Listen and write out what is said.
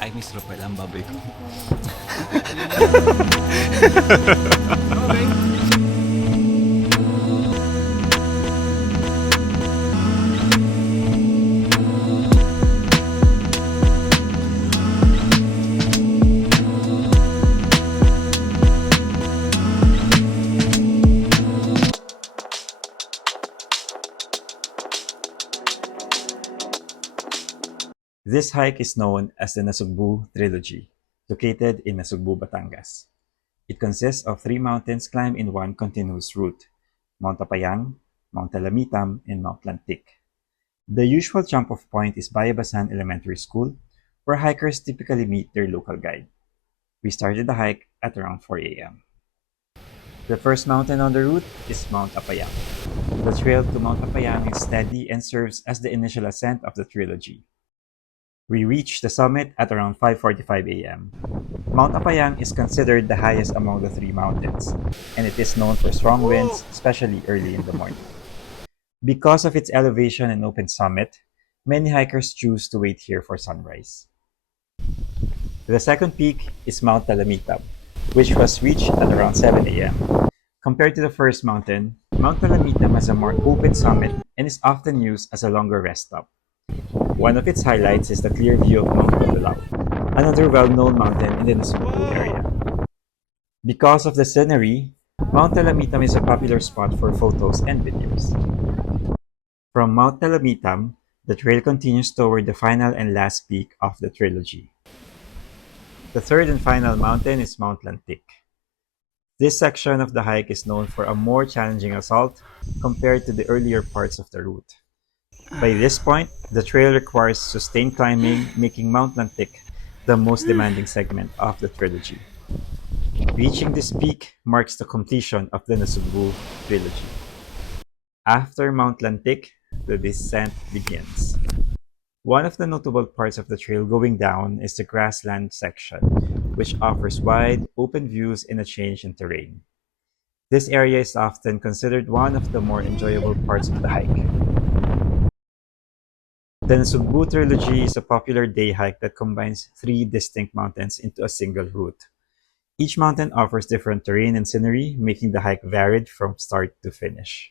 Ay, Miss Ropel, ang baboy ko. This hike is known as the Nasugbu Trilogy, located in Nasugbu, Batangas. It consists of 3 mountains climbed in one continuous route: Mount Apayang, Mount Talamitam, and Mount Lantik. The usual jump-off point is Bayabasan Elementary School, where hikers typically meet their local guide. We started the hike at around 4 a.m. The first mountain on the route is Mount Apayang. The trail to Mount Apayang is steady and serves as the initial ascent of the trilogy. We reached the summit at around 5:45 a.m. Mount Apayang is considered the highest among the 3 mountains, and it is known for strong winds, especially early in the morning. Because of its elevation and open summit, many hikers choose to wait here for sunrise. The second peak is Mount Talamitam, which was reached at around 7 a.m. Compared to the first mountain, Mount Talamitam has a more open summit and is often used as a longer rest stop. One of its highlights is the clear view of Mount Bulalaw, another well-known mountain in the Nasugbu area. Because of the scenery, Mount Talamitam is a popular spot for photos and videos. From Mount Talamitam, the trail continues toward the final and last peak of the trilogy. The third and final mountain is Mount Lantik. This section of the hike is known for a more challenging assault compared to the earlier parts of the route. By this point, the trail requires sustained climbing, making Mount Lantik the most demanding segment of the trilogy. Reaching this peak marks the completion of the Nasugbu Trilogy. After Mount Lantik, the descent begins. One of the notable parts of the trail going down is the grassland section, which offers wide, open views and a change in terrain. This area is often considered one of the more enjoyable parts of the hike. The Nasugbu Trilogy is a popular day hike that combines 3 distinct mountains into a single route. Each mountain offers different terrain and scenery, making the hike varied from start to finish.